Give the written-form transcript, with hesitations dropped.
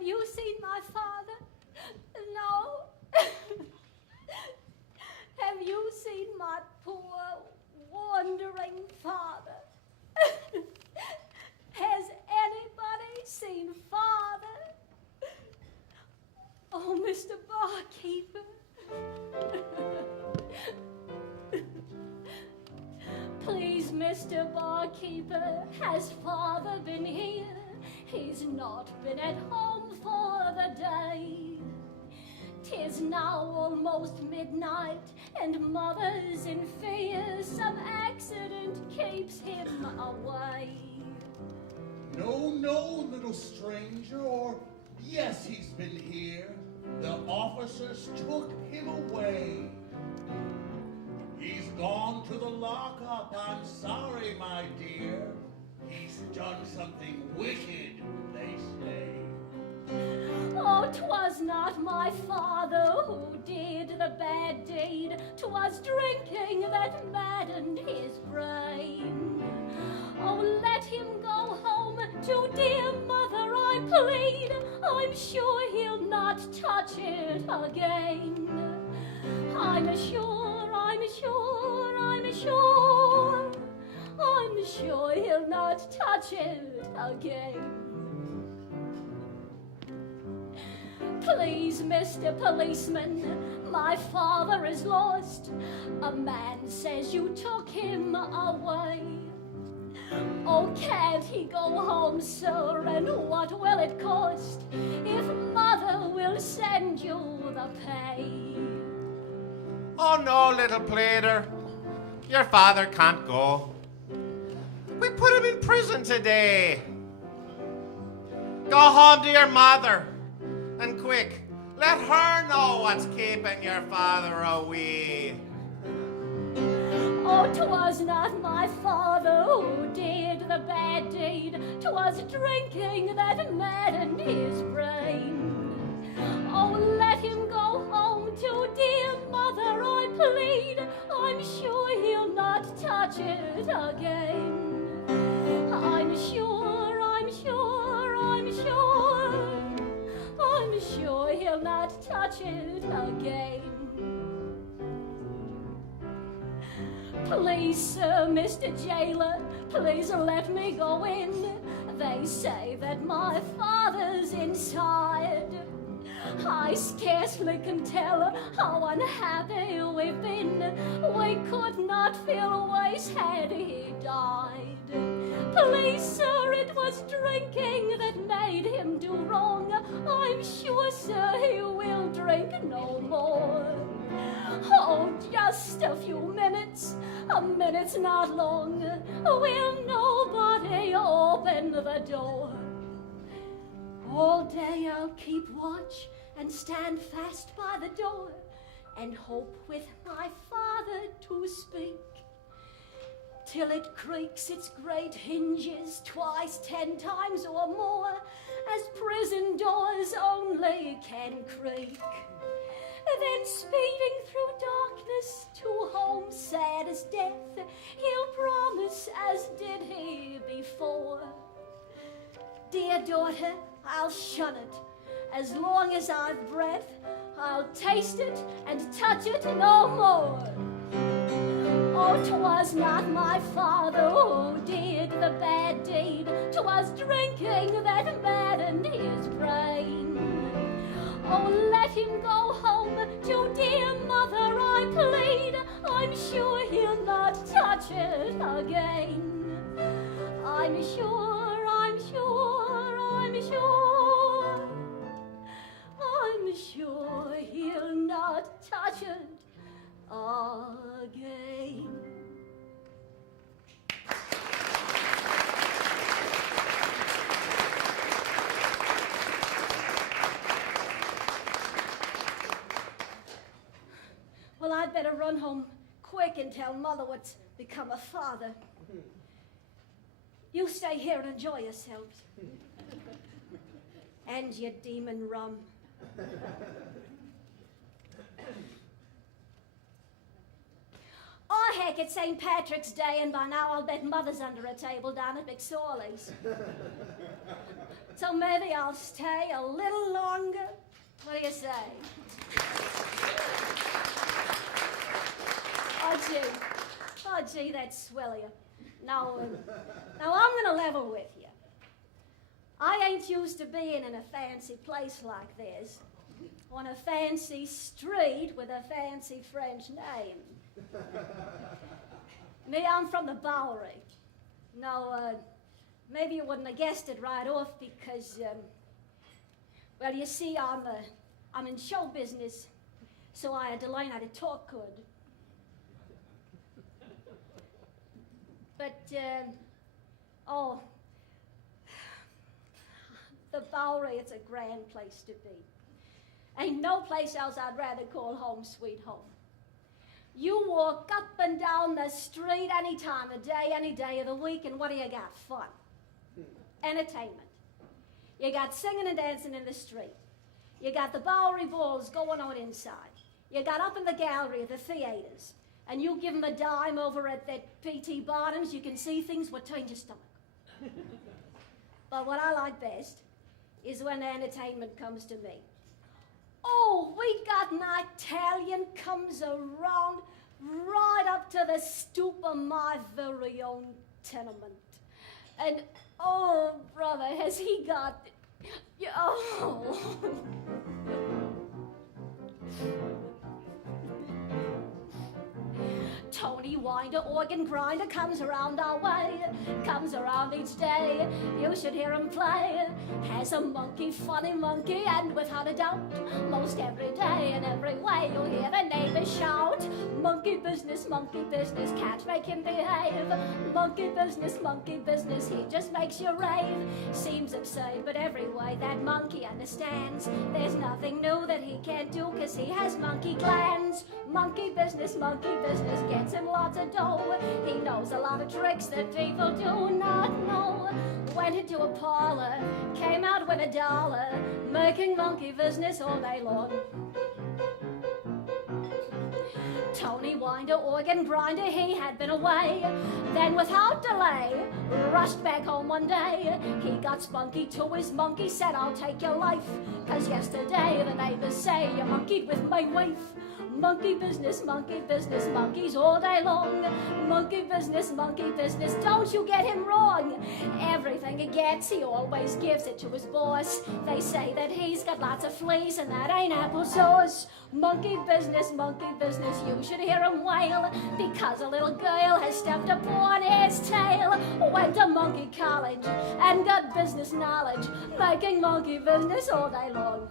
Have you seen my father? No. Have you seen my poor, wandering father? Has anybody seen father? Oh, Mr. Barkeeper. Please, Mr. Barkeeper, has father been here? He's not been at home for the day. 'Tis now almost midnight, and mother's in fear some accident keeps him away. No, no, little stranger, or yes, he's been here. The officers took him away. He's gone to the lockup, I'm sorry, my dear. He's done something wicked, they say. Oh, 'twas not my father who did the bad deed. 'Twas drinking that maddened his brain. Oh, let him go home to dear mother, I plead. I'm sure he'll not touch it again. I'm sure he'll not touch it again. Please, Mr. Policeman, my father is lost. A man says you took him away. Oh, can't he go home, sir, and what will it cost if mother will send you the pay? Oh no, little plater. Your father can't go. We put him in prison today. Go home to your mother. And quick, let her know what's keeping your father away. Oh, 'twas not my father who did the bad deed. 'Twas drinking that maddened his brain. Oh, let him go home to dear mother, I plead. I'm sure he'll not touch it again. I'm sure he'll not touch it again. Please, sir, Mr. Jailer, please let me go in. They say that my father's inside. I scarcely can tell how unhappy we've been. We could not feel worse had he died. Please, sir, it was drinking that made him do wrong. I'm sure, sir, he will drink no more. Oh, just a few minutes, a minute's not long. Will nobody open the door? All day I'll keep watch and stand fast by the door and hope with my father to speak, till it creaks its great hinges twice, 10 times or more, as prison doors only can creak. Then speeding through darkness to home sad as death, he'll promise as did he before. Dear daughter, I'll shun it. As long as I've breath, I'll taste it and touch it no more. Oh, 'twas not my father who did the bad deed. 'Twas drinking that maddened his brain. Oh, let him go home to dear mother, I plead. I'm sure he'll not touch it again. I'm sure he'll not touch it again. Well, I'd better run home quick and tell mother what's become of father. You stay here and enjoy yourselves. And your demon rum. Oh, heck, it's St. Patrick's Day, and by now I'll bet mother's under a table down at McSorley's. So maybe I'll stay a little longer. What do you say? Oh, gee, that's swell of you. Now I'm going to level with you. I ain't used to being in a fancy place like this, on a fancy street with a fancy French name. Me, I'm from the Bowery. No, maybe you wouldn't have guessed it right off because, well, you see, I'm in show business, so I had to learn how to talk good. But, the Bowery, it's a grand place to be. Ain't no place else I'd rather call home sweet home. You walk up and down the street any time of day, any day of the week, and what do you got? Fun. Entertainment. You got singing and dancing in the street. You got the Bowery Balls going on inside. You got up in the gallery of the theaters, and you give them a dime over at that P.T. Barnum's, you can see things would turn your stomach. But what I like best is when the entertainment comes to me. Oh, we got an Italian comes around right up to the stoop of my very own tenement. And, oh, brother, has he got... Oh... Tony Winder, organ grinder, comes around our way, comes around each day. You should hear him play. Has a monkey, funny monkey, and without a doubt, most every day and every way you'll hear the neighbors shout. Monkey business, can't make him behave. Monkey business, he just makes you rave. Seems absurd, but every way that monkey understands. There's nothing new that he can't do, 'cause he has monkey glands. Monkey business, gets him lots of dough. He knows a lot of tricks that people do not know. Went into a parlor, came out with $1, making monkey business all day long. Tony Winder, organ grinder, he had been away. Then without delay, rushed back home one day. He got spunky to his monkey, said, I'll take your life. 'Cause yesterday the neighbors say you monkeyed with my wife. Monkey business, monkeys all day long. Monkey business, don't you get him wrong. Everything he gets, he always gives it to his boss. They say that he's got lots of fleas and that ain't applesauce. Monkey business, you should hear him wail, because a little girl has stepped upon his tail. Went to monkey college and got business knowledge, making monkey business all day long.